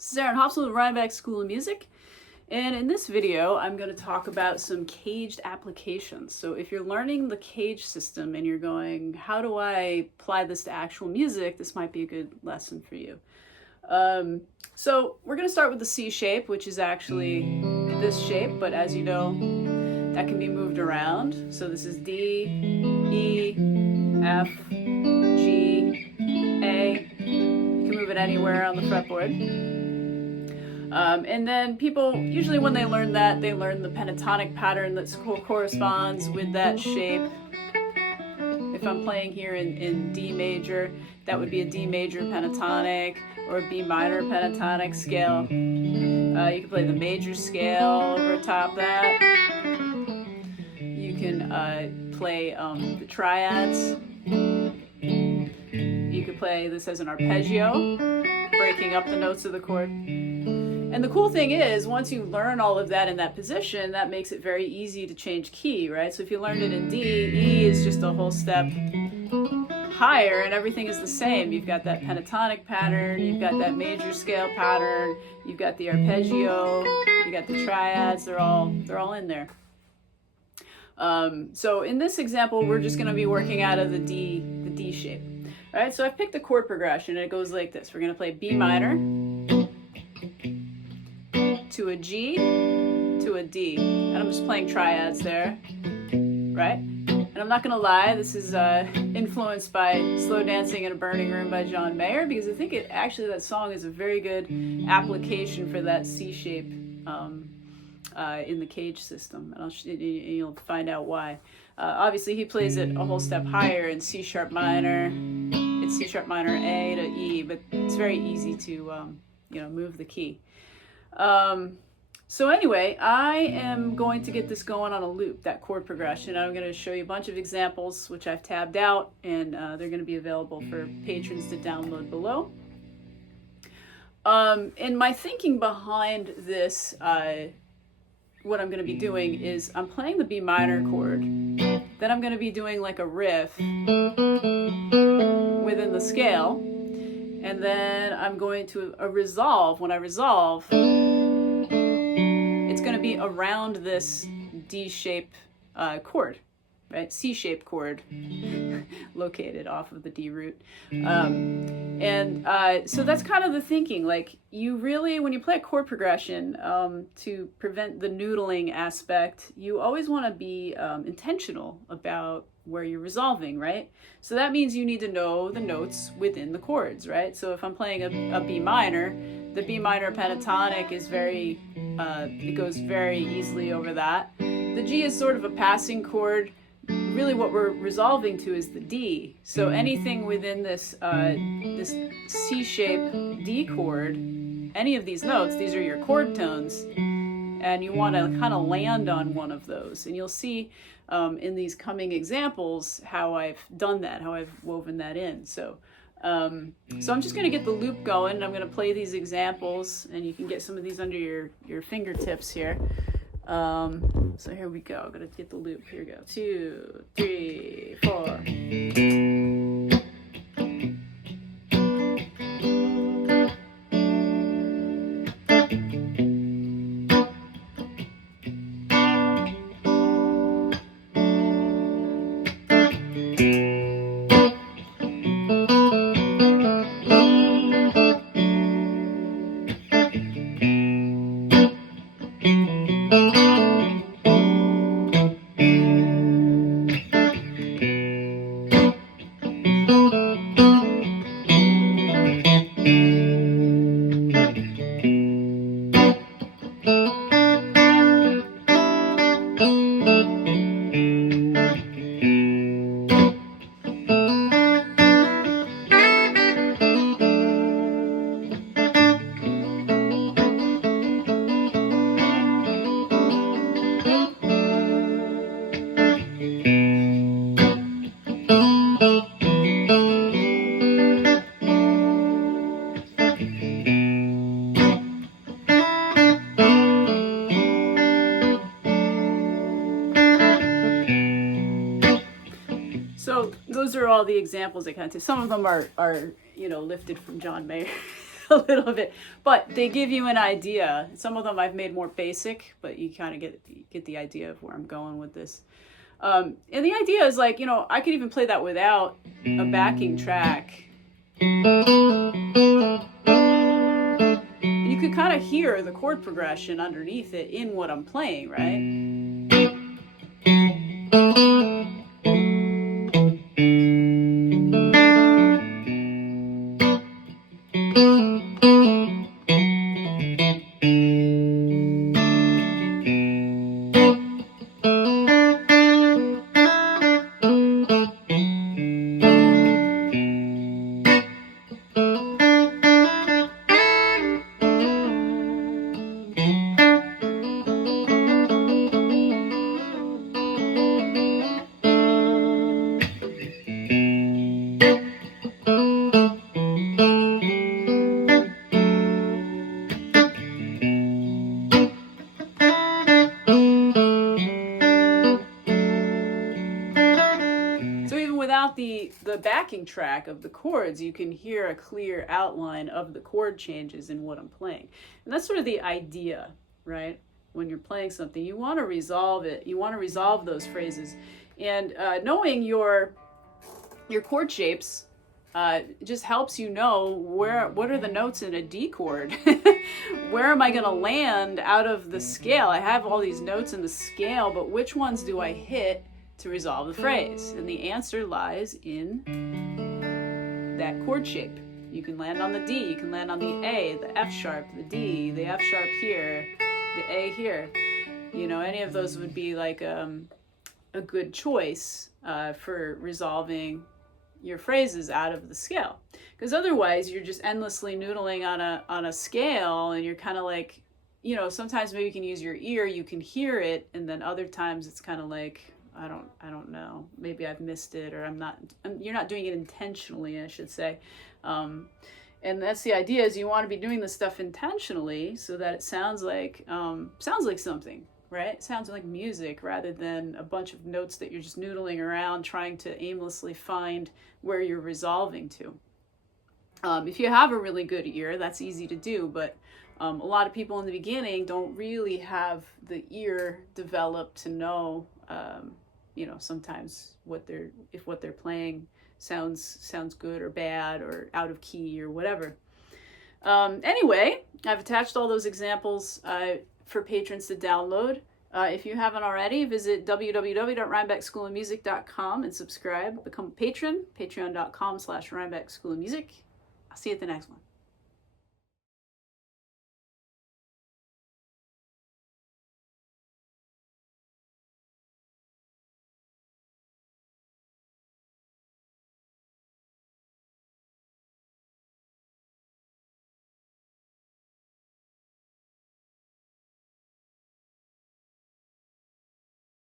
This is Aaron Hopsel with Rhinebeck School of Music, and in this video I'm going to talk about some caged applications. So if you're learning the CAGED system and you're going, how do I apply this to actual music, this might be a good lesson for you. So we're going to start with the C shape, which is actually this shape, but as you know, that can be moved around. So this is D, E, F, G, A. You can move it anywhere on the fretboard. And then people, usually when they learn that, they learn the pentatonic pattern that corresponds with that shape. If I'm playing here in D major, that would be a D major pentatonic or a B minor pentatonic scale. You can play the major scale over top that. You can play the triads. You could play this as an arpeggio, breaking up the notes of the chord. And the cool thing is, once you learn all of that in that position, that makes it very easy to change key, right? So if you learned it in D, E is just a whole step higher and everything is the same. You've got that pentatonic pattern, you've got that major scale pattern, you've got the arpeggio, you got the triads, they're all in there. So in this example, we're just going to be working out of the D shape. All right, so I've picked the chord progression and it goes like this. We're going to play B minor to a G to a D, and I'm just playing triads there, right? And I'm not gonna lie, this is influenced by Slow Dancing in a Burning Room by John Mayer, because I think that song is a very good application for that C shape in the CAGED system, and you'll find out why. Obviously he plays it a whole step higher in C sharp minor. It's C sharp minor A to E, but it's very easy to move the key. So anyway, I am going to get this going on a loop, that chord progression. I'm going to show you a bunch of examples which I've tabbed out, and they're going to be available for patrons to download below. And my thinking behind this, what I'm going to be doing is I'm playing the B minor chord, then I'm going to be doing like a riff within the scale, and then I'm going to resolve. When I resolve, it's going to be around this D-shape chord, right? C-shaped chord located off of the D root. So that's kind of the thinking. Like, you really, when you play a chord progression, to prevent the noodling aspect, you always want to be intentional about where you're resolving, right? So that means you need to know the notes within the chords, right? So if I'm playing a B minor, the B minor pentatonic is it goes very easily over that. The G is sort of a passing chord. Really what we're resolving to is the D. So anything within this C-shape D chord, any of these notes, these are your chord tones, and you want to kind of land on one of those. And you'll see in these coming examples how I've done that, how I've woven that in. So I'm just going to get the loop going, and I'm going to play these examples, and you can get some of these under your fingertips here. So here we go. I'm going to get the loop. Here we go. 2, 3, 4. So those are all the examples I kind of, some of them are lifted from John Mayer. a little bit, but they give you an idea. Some of them I've made more basic, but you kind of get the idea of where I'm going with this. And the idea is like, you know, I could even play that without a backing track. You could kind of hear the chord progression underneath it in what I'm playing, right? Without the backing track of the chords, you can hear a clear outline of the chord changes in what I'm playing. And that's sort of the idea, right? When you're playing something, you want to resolve it. You want to resolve those phrases. And knowing your chord shapes just helps you know what are the notes in a D chord. Where am I going to land out of the scale? I have all these notes in the scale, but which ones do I hit to resolve the phrase? And the answer lies in that chord shape. You can land on the D, you can land on the A, the F sharp, the D, the F sharp here, the A here. You know, any of those would be like a good choice for resolving your phrases out of the scale. Because otherwise you're just endlessly noodling on a scale, and you're kind of like, you know, sometimes maybe you can use your ear, you can hear it, and then other times it's kind of like, I don't know, maybe I've missed it, or you're not doing it intentionally, I should say. And that's the idea, is you want to be doing this stuff intentionally so that it sounds like something, right? It sounds like music rather than a bunch of notes that you're just noodling around trying to aimlessly find where you're resolving to. If you have a really good ear, that's easy to do, but a lot of people in the beginning don't really have the ear developed to know, you know, sometimes if what they're playing sounds good or bad or out of key or whatever. Anyway, I've attached all those examples for patrons to download. If you haven't already, visit www.rhinebeckschoolofmusic.com and subscribe. Become a patron, patreon.com/Rhinebeck School of Music. I'll see you at the next one.